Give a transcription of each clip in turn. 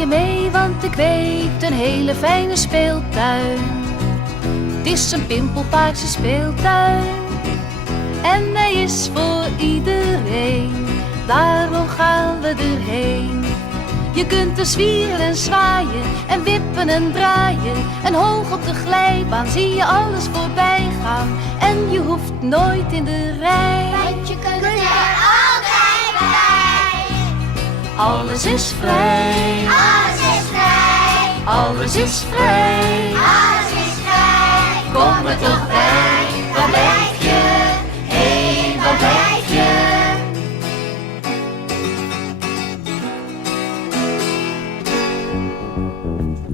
je mee, want ik weet een hele fijne speeltuin. Het is een pimpelpaarse speeltuin en hij is voor iedereen. Daarom gaan we erheen. Je kunt er zwieren en zwaaien en wippen en draaien. En hoog op de glijbaan zie je alles voorbij gaan. En je hoeft nooit in de rij, want je kunt er altijd bij. Alles is vrij, Alles is vrij. alles is vrij. Alles is vrij. Kom er toch bij, waar blijf je? Hé, waar blijf je?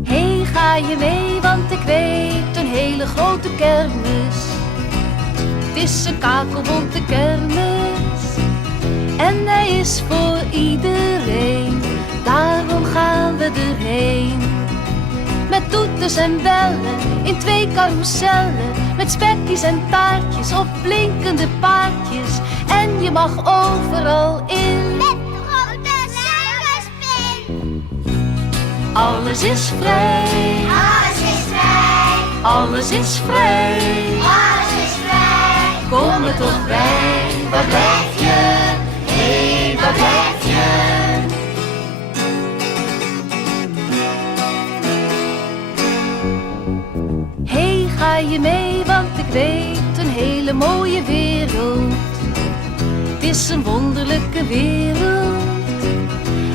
Hé, ga je mee, want ik weet een hele grote kermis. Het is een kakelbonte kermis en hij is voor iedereen. Daarom gaan we erheen. Met toeters en bellen, in 2 carousellen. Met spekjes en taartjes op blinkende paardjes. En je mag overal in. Met de grote suikerspin. Alles is vrij, Alles is vrij. alles is vrij. Alles is vrij. Kom er toch bij, waar blijf je? Hé, waar blijf je? Hé, ga je mee, want ik weet een hele mooie wereld. Het is een wonderlijke wereld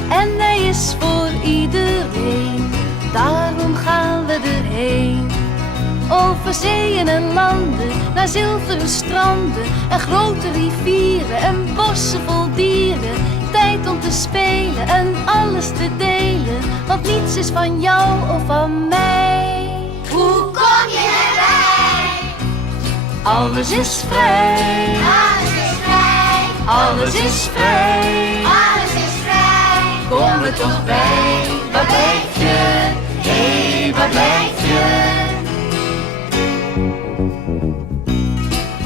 en hij is voor iedereen. Daarom gaan we erheen. Over zeeën en landen, naar zilveren stranden en grote rivieren en bossen vol dieren. Tijd om te spelen en alles te delen, want niets is van jou of van mij. Hoe kom je erbij? Alles is vrij, Alles is vrij. alles is vrij. Alles is vrij. Kom er toch bij, waar blijf je? Hé, waar blijf je?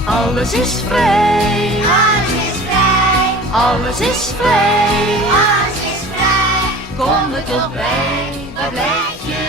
Alles is vrij, Alles is vrij. alles is vrij. Alles is vrij. Kom er toch bij, waar blijf je?